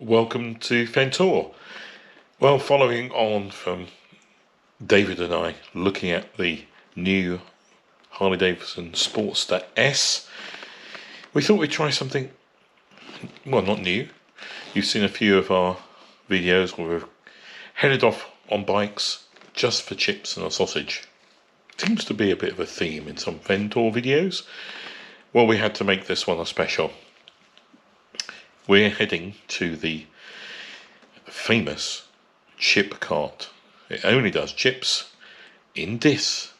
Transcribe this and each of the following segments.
Welcome to Fentor. Well, following on from David and I looking at the new Harley Davidson Sportster S, we thought we'd try something, well, not new. You've seen a few of our videos where we've headed off on bikes just for chips and a sausage. Seems to be a bit of a theme in some Fentor videos. Well, we had to make this one a special. We're heading to the famous chip cart. It only does chips in dis,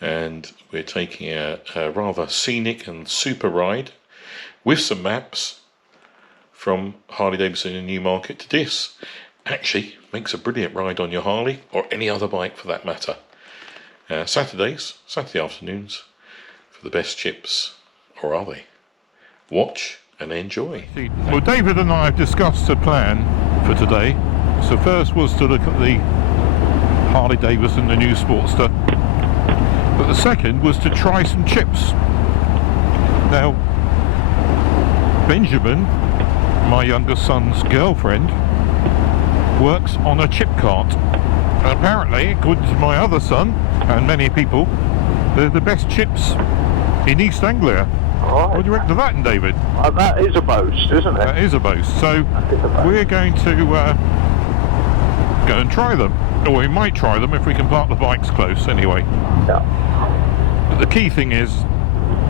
and we're taking a rather scenic and super ride with some maps from Harley Davidson in Newmarket to dis. Actually makes a brilliant ride on your Harley or any other bike for that matter. Saturday afternoons for the best chips, or are they? Watch and enjoy. Well, David and I have discussed a plan for today. So first was to look at the Harley Davidson, the new Sportster, but the second was to try some chips. Now, Benjamin, my youngest son's girlfriend, works on a chip cart, and apparently, according to my other son and many people, they're the best chips in East Anglia. Right. What do you reckon of that, David? That is a boast, isn't it? That is a boast. So we're going to go and try them. Or we might try them if we can park the bikes close anyway. Yeah. But the key thing is,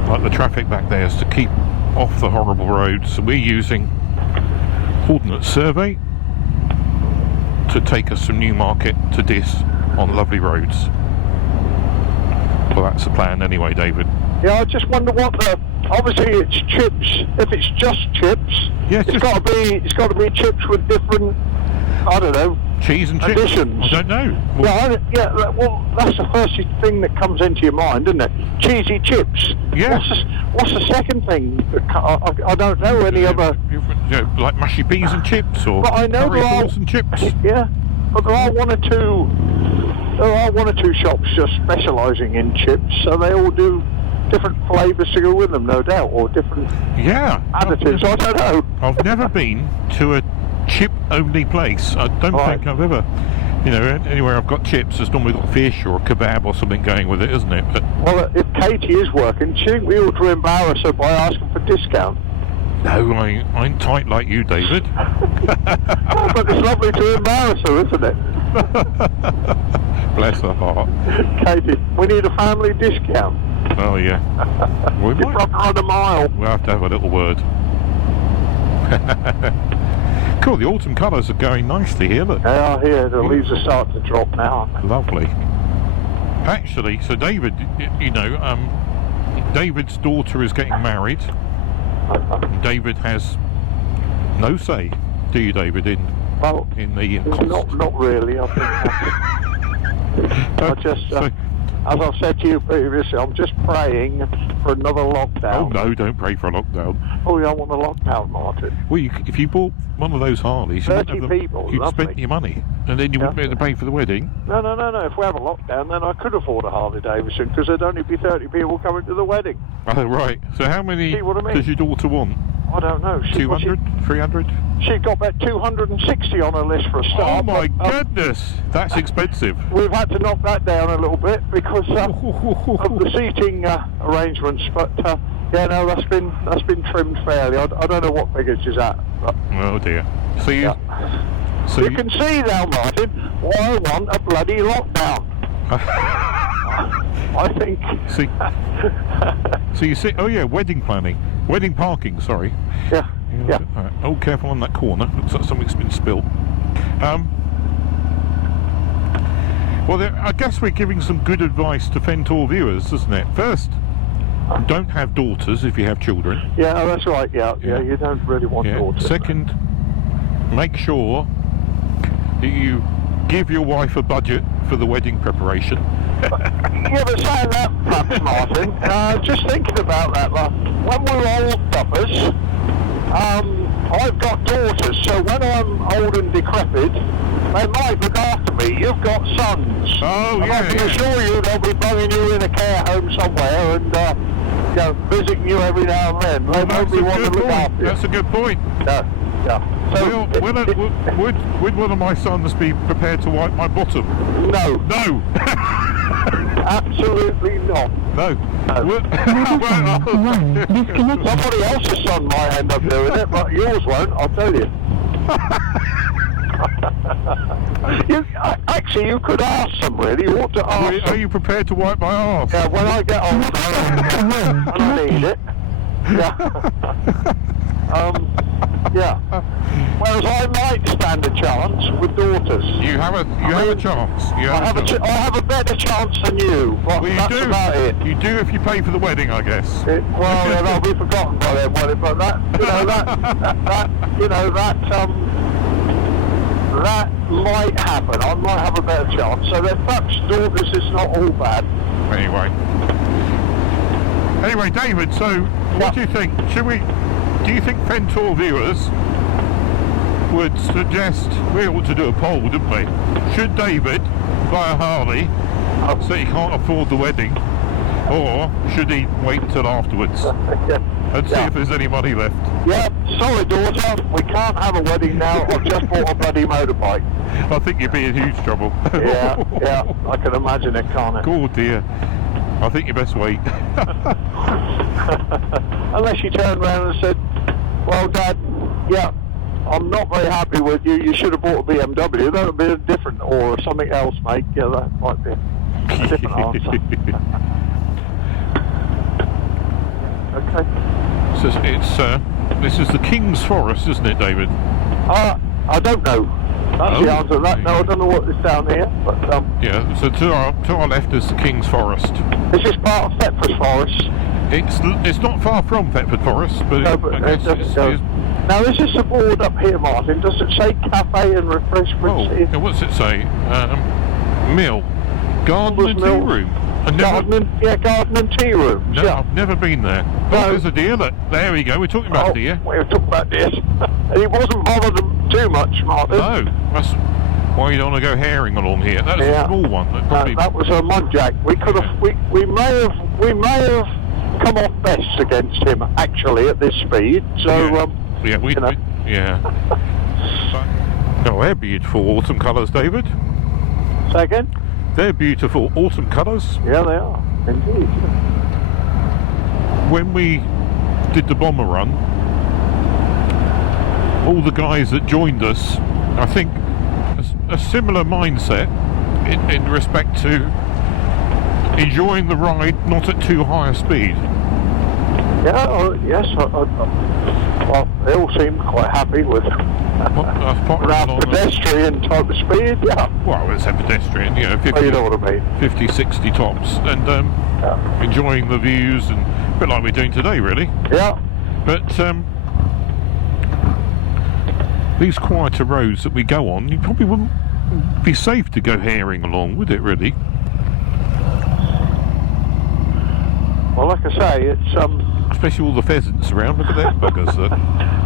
like the traffic back there, is to keep off the horrible roads. So we're using Ordnance Survey to take us from Newmarket to dis on lovely roads. Well, that's the plan anyway, David. Yeah, I just wonder what obviously it's chips. If it's just chips, yeah, it's got to be chips with different, I don't know, cheese and chips. Additions. I don't know. Well, that's the first thing that comes into your mind, isn't it? Cheesy chips. Yeah. What's the second thing? I don't know any other. Like mushy peas and chips, or but I know curry sauce and chips. Yeah, but there are one or two shops just specialising in chips, so they all do different flavours to go with them, no doubt, or different additives. I don't know. I've never been to a chip-only place. I don't think I've ever. Anywhere I've got chips, there's normally got fish or a kebab or something going with it, isn't it? But well, if Katie is working, she think we ought to embarrass her by asking for discount. No, I'm tight like you, David. But it's lovely to embarrass her, isn't it? Bless her heart. Katie, we need a family discount. Oh yeah. We might run a mile. We'll have to have a little word. Cool, the autumn colours are going nicely here, look. They are here, the leaves are starting to drop now. Lovely. Actually, so David, David's daughter is getting married. David has no say, do you, David, in the cost? Not really, I think. As I've said to you previously, I'm just praying for another lockdown. Oh no, don't pray for a lockdown. Oh, you don't want a lockdown, Martin? Well, if you bought one of those Harleys, you'd spent your money, and then you wouldn't be able to pay for the wedding. No. If we have a lockdown, then I could afford a Harley Davidson, because there'd only be 30 people coming to the wedding. Oh, right. So how many does your daughter want? I don't know. 200? 300? She got about 260 on her list for a start. Oh my goodness, that's expensive. We've had to knock that down a little bit because of the seating arrangements. But that's been trimmed fairly. I don't know what figures she's at. But, oh dear. So you can see now, Martin, why I want a bloody lockdown. I think. So you see? Oh yeah, wedding parking. Sorry. Yeah. Right. Oh, careful on that corner. Looks like something's been spilled. Well, I guess we're giving some good advice to Fentor viewers, isn't it? First, don't have daughters if you have children. Yeah, that's right. Yeah. You don't really want daughters. Second, make sure that you give your wife a budget for the wedding preparation. Yeah, but saying that, perhaps, Martin, just thinking about that, when we're old duffers, I've got daughters, so when I'm old and decrepit, they might look after me. You've got sons. Oh, and I can assure you they'll be bringing you in a care home somewhere and visiting you every now and then. They won't be wanting to look after you. That's a good point. No. Yeah. So would one of my sons be prepared to wipe my bottom? no, No. absolutely not. No. No. Somebody else's son might end up doing it, but yours won't, I'll tell you. Actually, you could ask them, really. You ought to ask Are you prepared to wipe my arse? Yeah, when I get older and I need it. Yeah. Yeah. Whereas I might stand a chance with daughters. You have a chance. I have a better chance than you. But Well, that's about it. You do if you pay for the wedding, I guess. Well, yeah, that'll be forgotten by then, won't it? But that might happen. I might have a better chance. So then perhaps daughters is not all bad. Anyway, David, so what do you think? Do you think Fentor viewers would suggest we ought to do a poll, didn't we? Should David buy a Harley so he can't afford the wedding, or should he wait until afterwards and see if there's any money left? Yeah, sorry daughter, we can't have a wedding now. I've just bought a bloody motorbike. I think you'd be in huge trouble. Yeah, I can imagine it, can't it? Oh dear. I think you best wait. Unless you turned around and said, well, Dad, yeah, I'm not very happy with you. You should have bought a BMW. That would be a different, or something else, mate. Yeah, that might be a different answer. Okay. So this is the King's Forest, isn't it, David? I don't know. That's the answer to that. No, I don't know what is down here, but yeah. So to our left is the King's Forest. This is part of Thetford Forest. It's not far from Thetford Forest, but, No, but it doesn't go. Now, is this a board up here, Martin? Does it say cafe and refreshments here? What's it say? Mill, garden and tea room. Garden and tea rooms. No, yeah. I've never been there. No. There's a deer. There we go. We're talking about deer. We were talking about deer. And he wasn't bothered too much, Martin. No, that's why you don't want to go herring along here. That was a small one. That was a mudjack. We could have. We may have come off best against him actually at this speed. So No, they're beautiful autumn colours, David. Second. They're beautiful autumn colours. Yeah, they are indeed. When we did the bomber run, all the guys that joined us, I think, a similar mindset in respect to enjoying the ride, not at too high a speed. Yeah, yes. Well, they all seem quite happy with around pedestrian type of speed. Yeah. Well, it's a pedestrian, 50, well, you know what I mean. 50, 60 tops, and enjoying the views, and a bit like we're doing today, really. Yeah. But these quieter roads that we go on, you probably wouldn't be safe to go herring along, would it, really? Well, like I say, it's especially all the pheasants around. Look at them buggers. Look.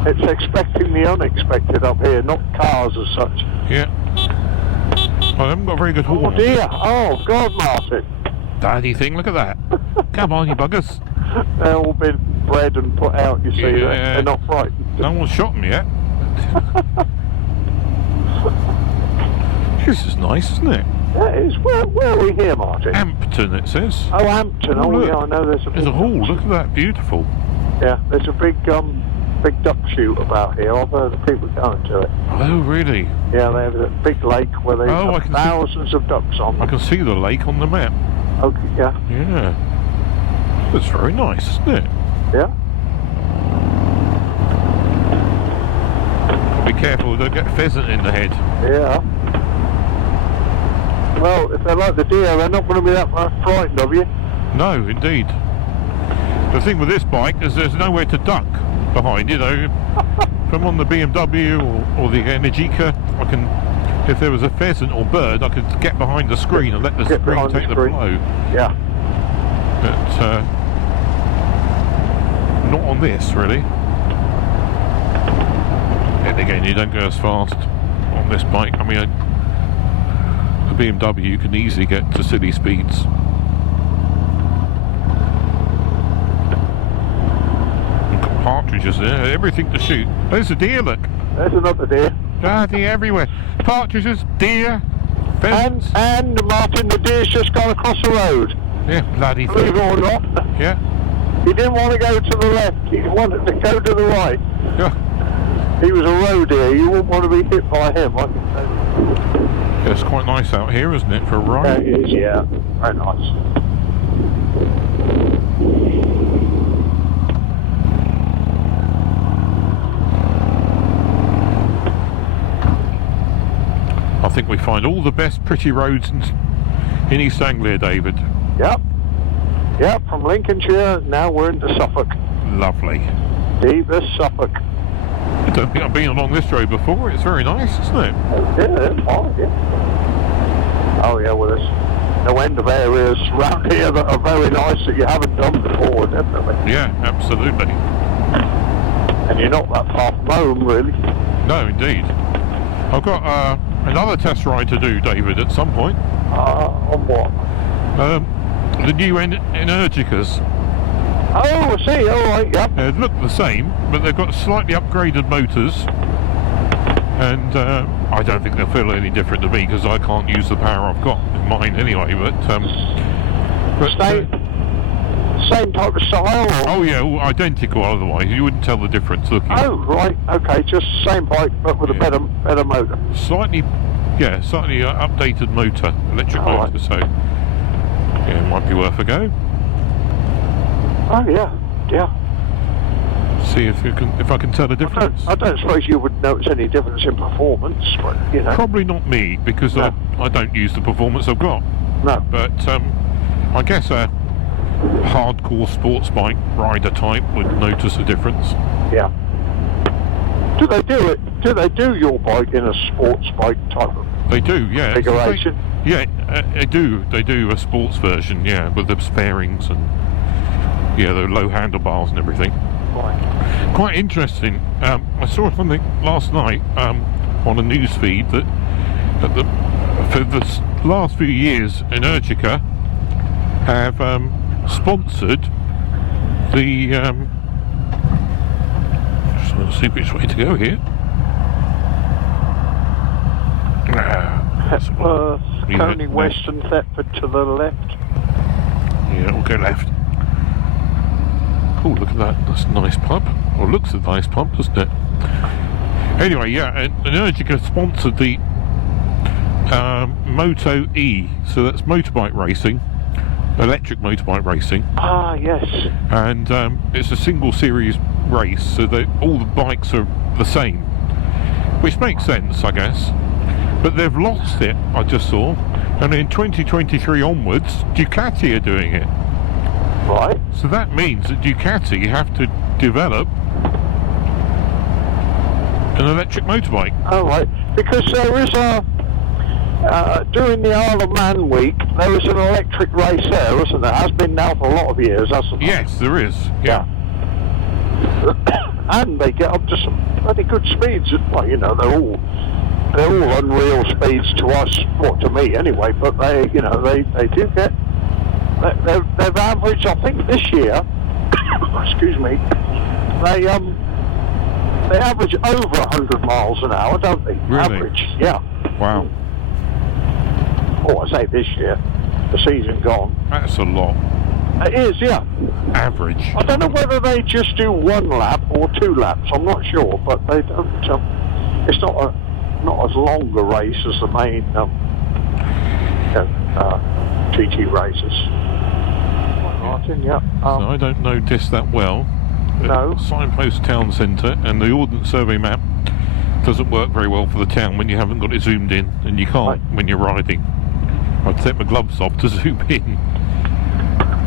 It's expecting the unexpected up here, not cars as such. Yeah. I haven't got a very good horn. Oh dear! Oh God, Martin! Daddy thing. Look at that. Come on, you buggers. They've all been bred and put out. You see, they're not frightened. No one's shot them yet. This is nice, isn't it? Yeah, it is. Where are we here, Martin? Hampton, it says. Oh, Hampton. Oh, look. yeah, I know there's a There's a hall. Look at that. Beautiful. Yeah, there's a big duck shoot about here. I've heard of people going to it. Oh, really? Yeah, they have a big lake where they have thousands of ducks on. I can see the lake on the map. Okay, yeah. Yeah. That's very nice, isn't it? Yeah. Be careful, don't get pheasant in the head. Yeah. Well, if they're like the deer, they're not going to be that much frightened of you. No, indeed. The thing with this bike is there's nowhere to duck behind, If I'm on the BMW or the Energica, I can, if there was a pheasant or bird, I could get behind the screen and let the screen take the blow. Yeah. But not on this, really. And again, you don't go as fast on this bike. I mean, the BMW, you can easily get to silly speeds. And got partridges there, everything to shoot. There's a deer, look. there's another deer. Bloody everywhere. Partridges, deer, pheasants. And Martin, the deer's just gone across the road. Yeah, bloody Believe it or not. Yeah. He didn't want to go to the left, he wanted to go to the right. Yeah. He was a roe deer, you wouldn't want to be hit by him, I can tell you. Yeah, it's quite nice out here, isn't it, for a ride? Yeah, it is, yeah. Very nice. I think we find all the best pretty roads in East Anglia, David. Yep. Yep, from Lincolnshire, now we're into Suffolk. Lovely. Deepest Suffolk. I don't think I've been along this road before. It's very nice, isn't it? Yeah, oh yeah. Oh yeah, well there's no end of areas around here that are very nice that you haven't done before, definitely. Yeah, absolutely. And you're not that far from home, really. No, indeed. I've got another test ride to do, David, at some point. On what? The new Energicas. Oh, I see, alright, yeah. They look the same, but they've got slightly upgraded motors. And I don't think they'll feel any different to me because I can't use the power I've got in mine anyway. But same type of style? Or? Oh yeah, all identical. Otherwise, you wouldn't tell the difference looking. Oh right, okay, just same bike but with a better motor. Slightly updated motor, electric motor. Right. So yeah, it might be worth a go. Oh yeah. See if I can tell the difference. I don't suppose you would notice any difference in performance, but you know. Probably not me because No. I don't use the performance I've got. No. But I guess a hardcore sports bike rider type would notice a difference. Yeah. Do they do it? Do they do your bike in a sports bike type of They do, yeah. configuration? They do. They do a sports version, yeah, with the bearings and the low handlebars and everything. Right. Quite interesting. I saw something last night on a news feed that for the last few years, Energica have sponsored the. Just trying to see which way to go here. Hepworth, Coney West and Thetford to the left. Yeah, we'll go left. Oh, look at that. That's a nice pub. Or looks a nice pub, doesn't it? Anyway, yeah, Energica sponsored the Moto E. So that's motorbike racing, electric motorbike racing. Ah, yes. And it's a single series race, so that all the bikes are the same. Which makes sense, I guess. But they've lost it, I just saw. And in 2023 onwards, Ducati are doing it. Right. So that means that Ducati have to develop an electric motorbike. Oh, right. Because there is during the Isle of Man week, there is an electric race there, isn't there? Has been now for a lot of years, hasn't there? Yes, there is. Yeah. And they get up to some pretty good speeds. Well, you know, they're all unreal speeds to us, well, to me anyway. But they do get. They've averaged, I think, this year. excuse me. They average over 100 miles an hour, don't they? Really? Average, yeah. Wow. Oh, I say this year. The season gone. That's a lot. It is, yeah. Average. I don't know whether they just do 1 lap or 2 laps. I'm not sure, but they don't. It's not as long a race as the main TT races. Martin, yeah. So I don't know this that well. No. Signpost town centre, and the Ordnance Survey map doesn't work very well for the town when you haven't got it zoomed in, and you can't when you're riding. I'd take my gloves off to zoom in.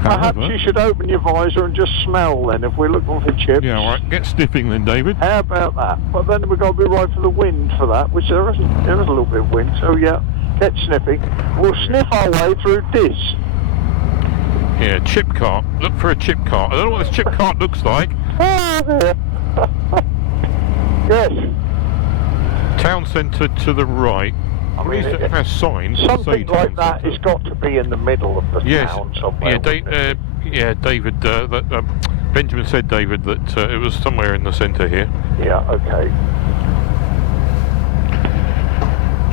Perhaps you should open your visor and just smell then, if we're looking for chips. Yeah, all right. Get sniffing then, David. How about that? But then we've got to be right for the wind for that, which there isn't. There is a little bit of wind, so yeah, get sniffing. We'll sniff our way through this. Yeah, chip cart. Look for a chip cart. I don't know what this chip cart looks like. Ah, there. Yes. Town centre to the right. I mean, At least it has signs. that say something town like that centre. has got to be in the middle of the town somewhere. Yeah, David. Benjamin said, David, that it was somewhere in the centre here. Yeah, okay.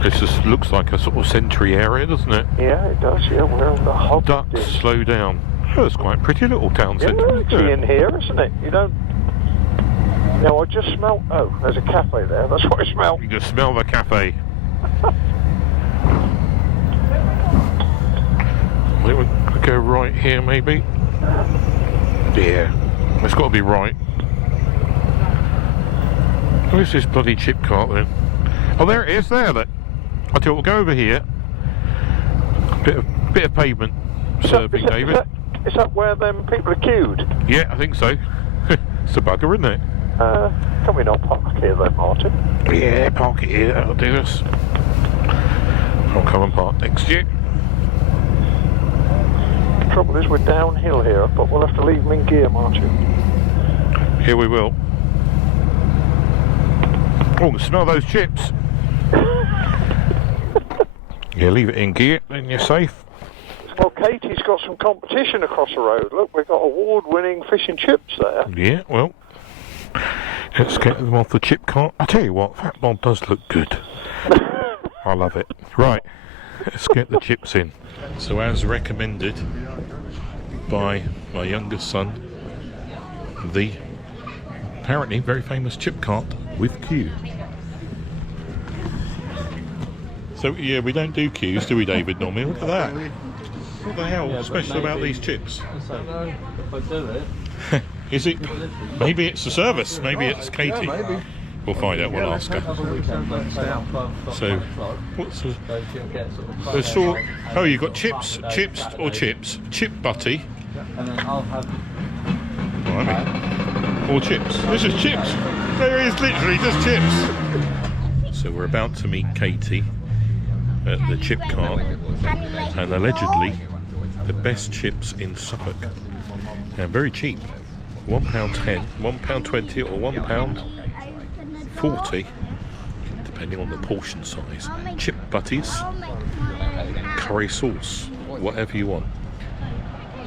This just looks like a sort of sentry area, doesn't it? Yeah, it does. Yeah, we're on the hog. Ducks, slow down. Oh, it's quite a pretty little town Yeah, centre. it's in here, isn't it? You don't. No, I just smelt. Oh, there's a cafe there. That's what I smell. You can smell the cafe. I think we'll go right here, maybe. Yeah, it's got to be right. Where's this bloody chip cart then? Oh, there it is. There, look. I tell you, we'll go over here. Bit of pavement serving, David. Is that where them people are queued? Yeah, I think so. It's a bugger, isn't it? Can we not park here then, Martin? Yeah, park it here. That'll do us. I'll come and park next to you. The trouble is we're downhill here, but we'll have to leave them in gear, Martin. Here we will. Oh, smell those chips. Yeah, leave it in gear, then you're safe. Well, Katie's got some competition across the road. Look, we've got award-winning fish and chips there. Yeah, well, let's get them off the chip cart. I tell you what, that mod does look good. I love it. Right, let's get the chips in. So as recommended by my youngest son, the apparently very famous chip cart with queue. So yeah, we don't do queues, do we, David, normally? Look at that. What the hell is special about these chips? I don't know if I do it. Is it? Maybe it's the service. Maybe it's Katie. Maybe. We'll find out. We'll ask her. So, what's the sort? Oh, you got chips or chips? Chip butty. And then I'll have. Or chips. This is chips. There is literally just chips. So we're about to meet Katie at the chip cart, and allegedly the best chips in Suffolk. And very cheap. £1.10, £1.20 or £1.40, depending on the portion size. Chip butties, curry sauce, whatever you want.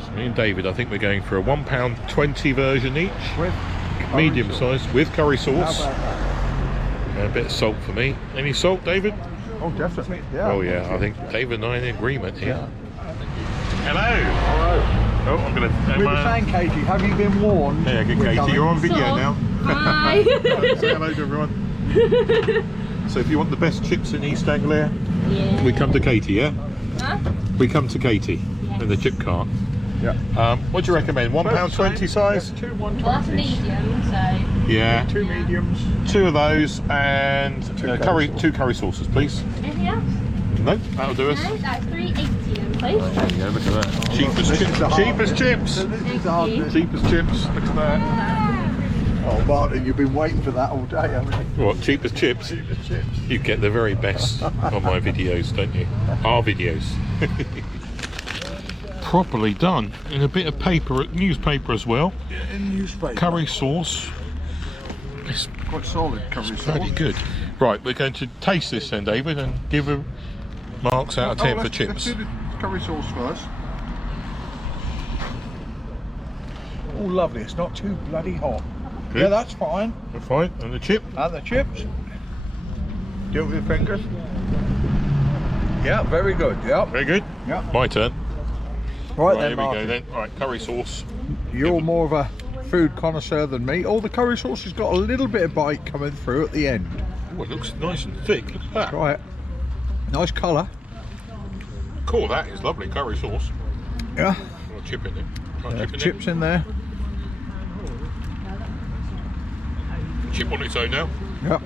So me and David, I think we're going for a £1.20 version each, medium size with curry sauce, and a bit of salt for me. Any salt, David? Oh, definitely. Yeah. Oh yeah, I think David and I are in agreement here. Hello. Hello. Oh, I'm going to... We were saying, Katie, have you been warned? Yeah, good, Katie. You're on video now. Hi. Say hello to everyone. So if you want the best chips in East Anglia, Yeah. we come to Katie, yeah? Huh? We come to Katie in the chip cart. Yeah. What do you recommend? £1.20 size? Two Well, that's 120s. medium, so. Yeah. Two mediums. Two of those and two curry sauces, please. Anything else? No, that'll do us. No, that's £3.80 then, please. There you go, look at that. Cheapest chips. Cheapest chips. Thank you. Cheapest chips. Look at that. Oh, Martin, you've been waiting for that all day, haven't you? What, cheapest chips? Cheapest chips. You get the very best on my videos, don't you? Our videos. Properly done in a bit of paper, newspaper as well. In newspaper. Curry sauce. It's Quite solid curry sauce. pretty good. Right, we're going to taste this then, David, and give a marks out of 10 for Let's chips. do the curry sauce first. Oh, lovely. It's not too bloody hot. Good. Yeah, that's fine. Fine, and the chip. And the chips. Do it with your fingers. Yeah, very good. Yeah. Very good. Yeah. My turn. Right, Right, then, here we Martin. go then. Right, curry sauce. You're more of a food connoisseur than me. Oh, the curry sauce has got a little bit of bite coming through at the end. Oh, it looks nice and thick. Look at that. Try it. Nice colour. Cool, that is lovely curry sauce. Yeah. Oh, chip in it. Oh, chip in Chips in there. it. Chip on its own now. Yeah.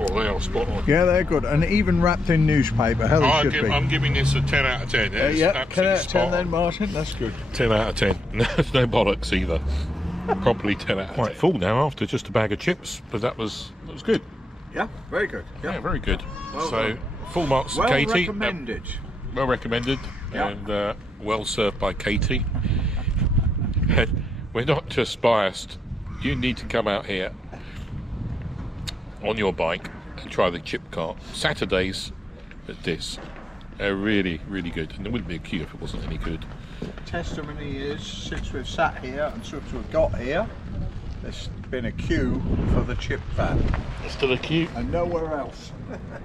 Oh, they are spot on. Yeah, they're good. And even wrapped in newspaper. How they should be. I'm giving this a 10 out of 10. Yeah, it's Yeah, 10 absolutely out of 10 spot then, on. Martin. That's good. 10 out of 10. There's no bollocks either. Properly 10 out of 10. Quite full now after just a bag of chips, but that was good. Yeah, very good. Yeah, very good. Well so done. full marks to Well Katie. recommended. Well recommended, Yeah. and well served by Katie. And we're not just biased. You need to come out here on your bike and try the chip cart. Saturdays at this are really, really good. And there wouldn't be a queue if it wasn't any good. Testimony is, since we've sat here and since we've got here, there's been a queue for the chip van There's still a queue. and nowhere else.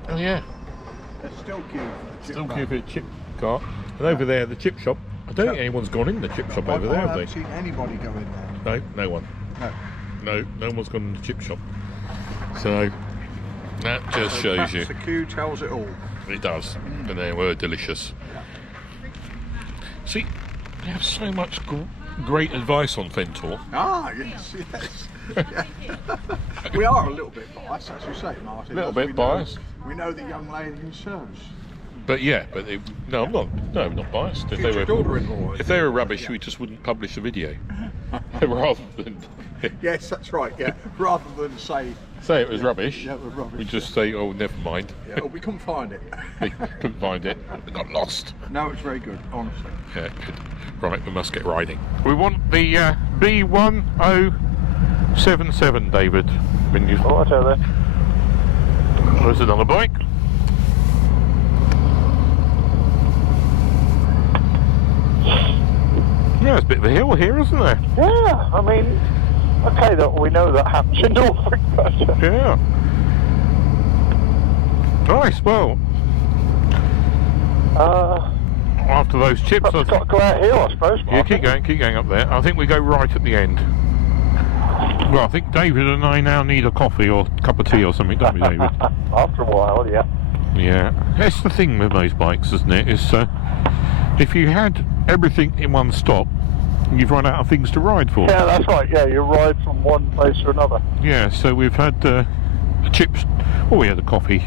Oh yeah. There's still queue for the chip Still van. queue for the chip cart. And over there, the chip shop. I don't think anyone's gone in the chip shop over there, I have haven't they? seen anybody go in there. No, no one. No. No one's gone in the chip shop. So that just So shows perhaps you. the queue tells it all. It does. And they were delicious. See, we have so much great advice on Fentor. Ah, yes, yes. Yeah. We are a little bit biased, as you say, Martin. A little as bit we biased. We know the young lady who serves. But yeah, no, I'm not. No, I'm not biased. If Future daughter-in-law. if they were rubbish, we just wouldn't publish a video, rather than Yes, that's right, yeah. Rather than say it was rubbish. Yeah, it was rubbish, We just say, oh, never mind. yeah, oh, we couldn't find it. We couldn't find it. We got lost. No, it's very good, honestly. Yeah, good. Right, we must get riding. We want the B1077, David. When you... Oh, I tell you. There's another bike. Yeah, there's a bit of a hill here, isn't there? Yeah, I mean, okay, we know that happens in Norfolk, but Yeah. Nice. Well, after those chips, we've got to go out here, I suppose. yeah, Martin. keep going up there. I think we go right at the end. Well, I think David and I now need a coffee or a cup of tea or something, don't we, David? After a while, yeah. Yeah. That's the thing with those bikes, isn't it? Is if you had everything in one stop, you've run out of things to ride for. Yeah, that's right, yeah, you ride from one place to another. Yeah, so we've had chips. Well, we had a coffee,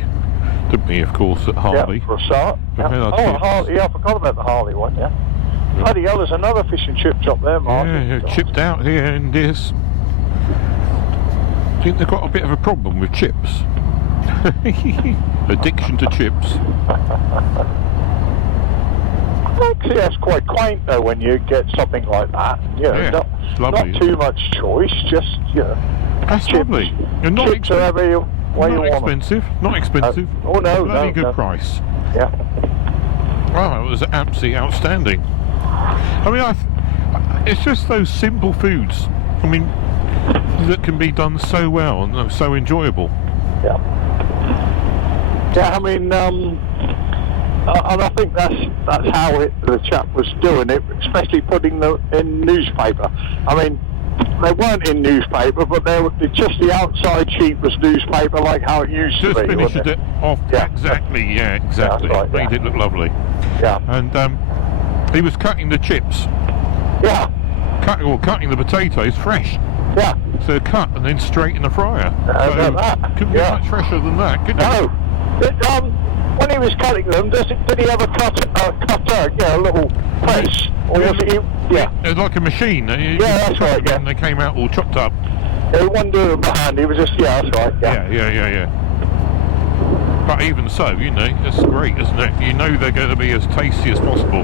didn't we, of course, at Harley. Yeah, for a start. We've Yeah. had our Oh, chips. Harley, yeah, I forgot about the Harley one, yeah. Bloody hell, there's another fish and chip shop there, Martin. Yeah, chipped out here in this. I think they've got a bit of a problem with chips. Addiction to chips. Actually, that's quite quaint though when you get something like that. You know, Yeah, it's lovely, not too much choice, just, you know, That's chips. lovely. You're not Chips are every way you not want them. expensive. Not expensive. Oh, no, Bloody no, good no. price. Yeah. Wow, it was absolutely outstanding. I mean, it's just those simple foods. I mean, that can be done so well and so enjoyable. Yeah. Yeah, I mean, and I think that's how the chap was doing it, especially putting them in newspaper. I mean, they weren't in newspaper, but they were just the outside sheet was newspaper, like how it used Just to be. finished wasn't it off Yeah. exactly. Yeah, exactly. right, Made yeah. it look lovely. Yeah. And he was cutting the chips, Yeah. cutting the potatoes fresh. Yeah. So cut and then straight in the fryer. How So about that? couldn't Yeah. get much fresher than that, could you? No. But, when he was cutting them, did he ever cut a little press? Or was he, yeah. It was like a machine. Yeah, that's right, yeah. And they came out all chopped up. He wasn't doing it by hand, he was just, yeah, that's right, yeah. Yeah. But even so, you know, it's great, isn't it? You know they're going to be as tasty as possible.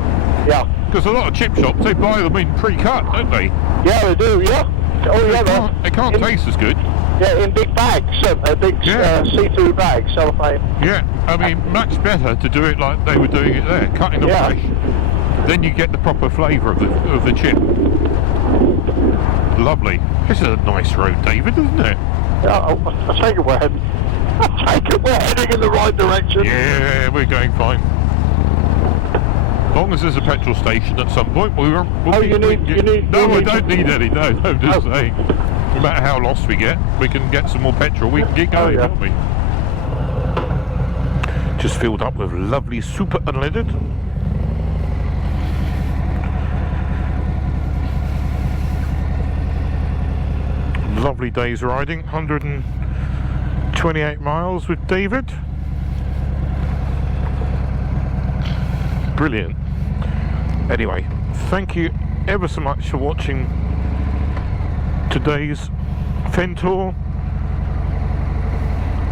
Yeah. Because a lot of chip shops, they buy them in pre-cut, don't they? Yeah, they do, yeah. Oh, yeah, They can't taste as good. Yeah, in big bags, big Yeah. see-through bags, cellophane. Yeah, I mean, much better to do it like they were doing it there, cutting them Yeah. fresh. Then you get the proper flavour of the chip. Lovely. This is a nice road, David, isn't it? Yeah, I take it we're heading. We're heading in the right direction. Yeah, we're going fine. As long as there's a petrol station at some point, we'll Oh, be, you need- No, you I need- don't need any. No, I'm just Oh. saying. No matter how lost we get, we can get some more petrol. We can get going, yeah. can't we? Just filled up with lovely super unleaded. Lovely day's riding. 128 miles with David. Brilliant. Anyway, thank you ever so much for watching today's Fentor.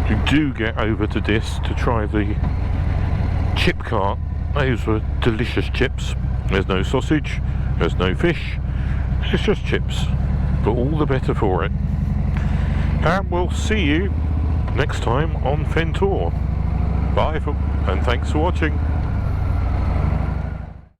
You do get over to this to try the chip cart. Those were delicious chips. There's no sausage, there's no fish, it's just chips, but all the better for it. And we'll see you next time on Fentor. Bye and thanks for watching.